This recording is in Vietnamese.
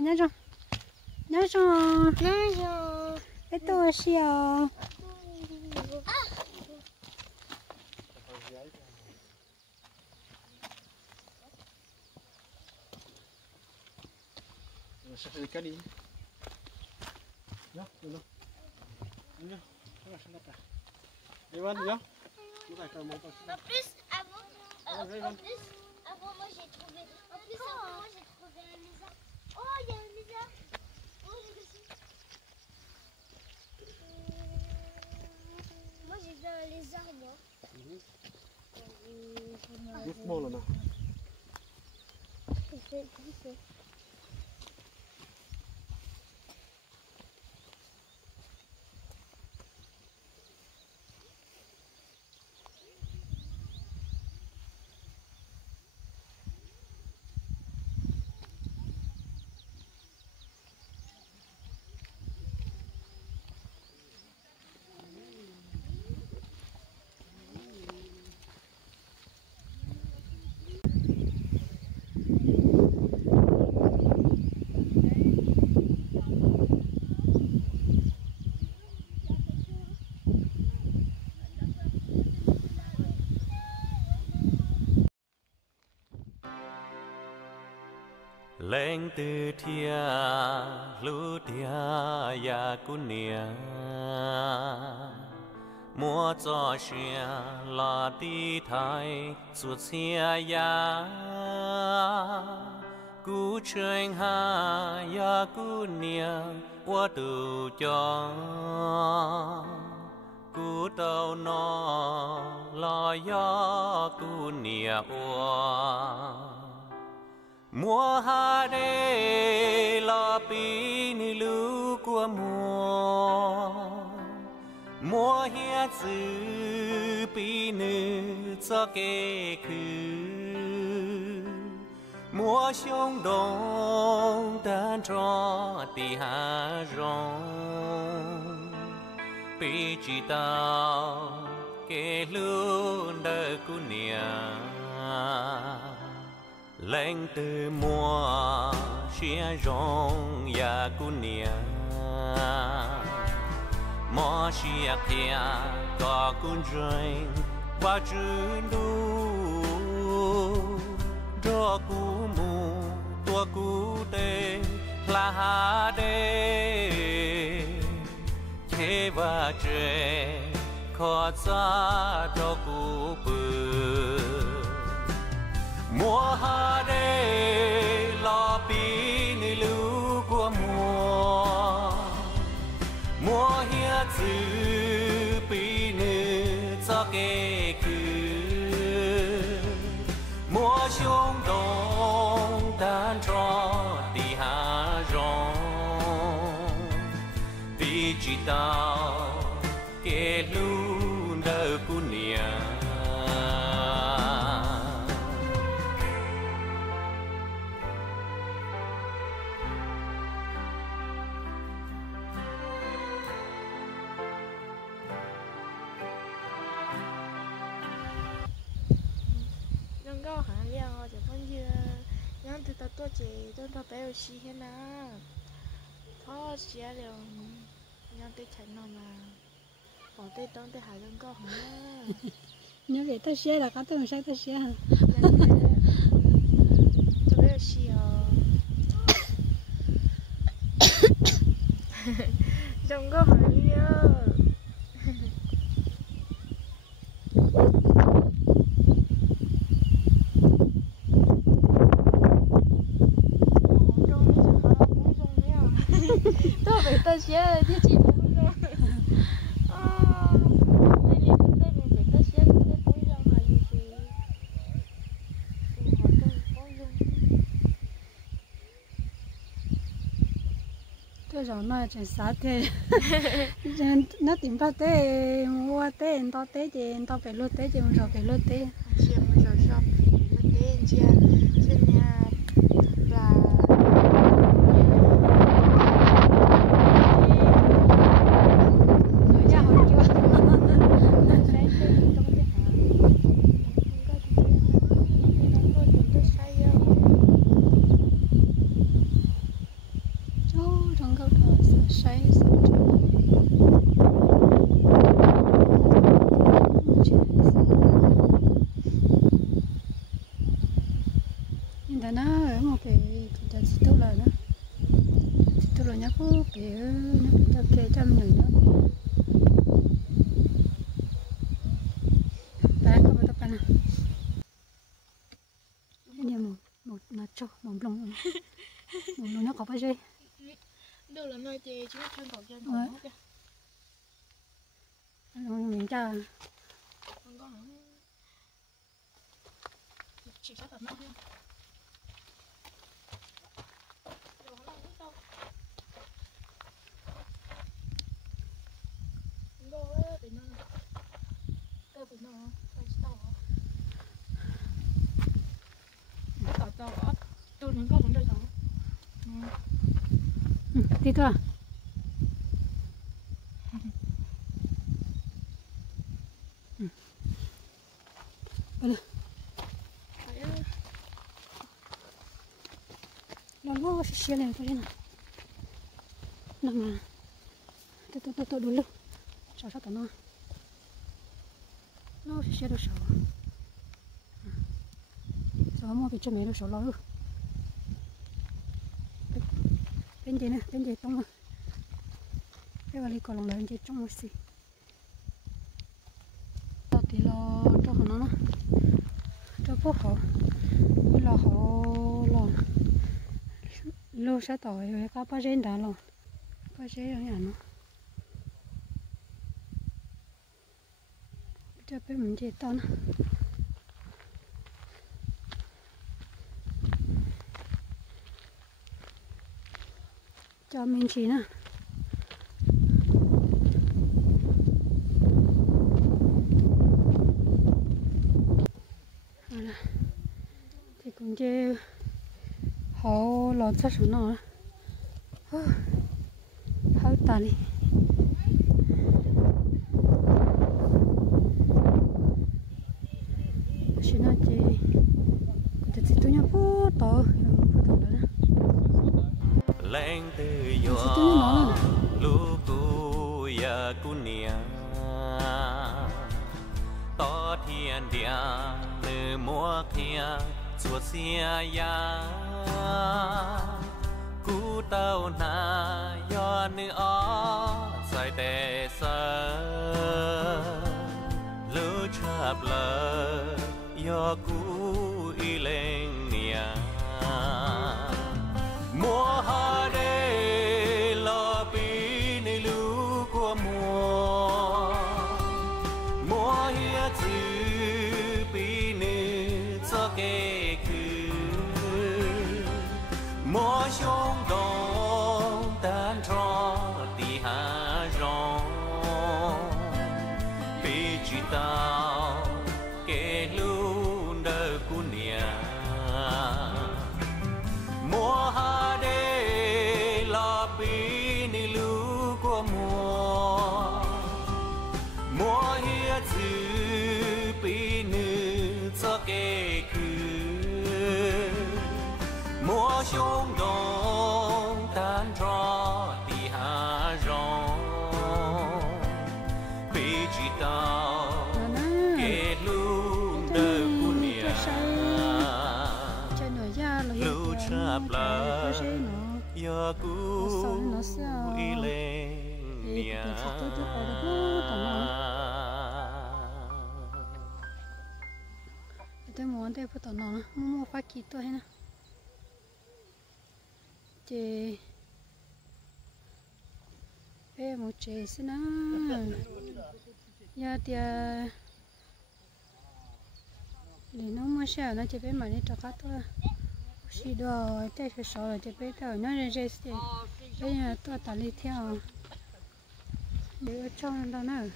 nhớ rồi cái tôi xìa chercher des câlins. Viens, viens. Viens, viens, je l'appelle. Evan, viens. En plus, avant, moi j'ai trouvé. En plus, avant, moi j'ai trouvé un lézard. Oh, il y a un lézard. Oh, j'ai vu. Moi j'ai vu un lézard, moi. Doucement, Lana. C'est lên từ thia lũ thia ya cunia mua cho xia là đi thái suốt xia ya cú chơi ha ya cunia qua từ cho cú tàu nó lo ya cunia qua mùa hạ đê là pin lũ của mùa hiết dư pin cho kê khứ mùa sông đông đàn cho tì hà rong pi chỉ tao kê luôn đời của nia lên từ mùa xia rong ya cunia mò xia kia có cún rơi qua chữ đu cho cú mù tua cú tê là hà đê thế và trẻ khó xa cho cú bự mùa hạ đê lo pin lũ của mùa hiết dư pin cho kê khứ mùa sông đông đàn cho tì hà rong vì chỉ tao kê luôn đời của nia từ tao tôi chỉ tôi tao bé xí hết na, thọ xí rồi, nhau tới chạy nó mà, bỏ tới tao tới hải lăng có hả? nhớ về tao xí là có tao sai tao xí hả? Tao bé xí không có hả nhá. Tao sẽ đi chị cũng rồi. Đây là đây mình phải tao sẽ đi cũng ra mà gì thì hỏi con tôi rồi nó chỉ sát thế nó tìm bao té mua té tao té thì tao phải lót té thì mình rồi phải lót té chị mình rồi shop lót té chị trên nhà là nó có bao gì đâu là nơi thì chúng chân cầu chân nó mình cha không có chỉ chắc là nó thôi đi thôi nó xíu này thôi nè nằm mà tôi đủ lực sao tụi nó xíu đồ sầu sao mà bị cho mẹ đồ sầu lo luôn bên gì trong cái vali còn lòng lớn gì trong một xí tao thì lo cho nó cho phố họ lo lô sẽ tỏi rồi có bao nhiêu đã lo bao nhiêu rồi nhỉ nó cho bé mình chơi to nó cho mình chỉ nè thì cũng chơi họ lọt sát xuống nó hơi tàn đi xin nó chơi thì tôi nhớ phố to lên từ gió lu cu ya cu nia to thiên địa từ mùa kia chuột xia ya cú tàu na yo nữ ó sai tê sơ lỡ chập lỡ yo cú y lên nia mùa hoa đê lo pi nơi lũ của mùa hiết chữ pi nơi cho kê khứ mùa sông đông tan trò tì hà rong pi chỉ tao kê luôn đời của nia mùa hoa đê lo pi ni lũ của mùa hiết chữ pi nữ cho kê khứ mùa sông đông tan trò tì hà rong pi chỉ tao kê luôn đời của nia lưu chập lỡ yo cú y lên nia tôi muốn đây phụ tao nó mua phát kỹ tôi hay nè chị bé một chị xin á nhà tia để nó mua xe nó chỉ bé mà đi cho cá thôi xí đồ tay phải sờ là chỉ bé tao nó lên dây xí bây giờ tôi tao đi theo để ở trong đó nữa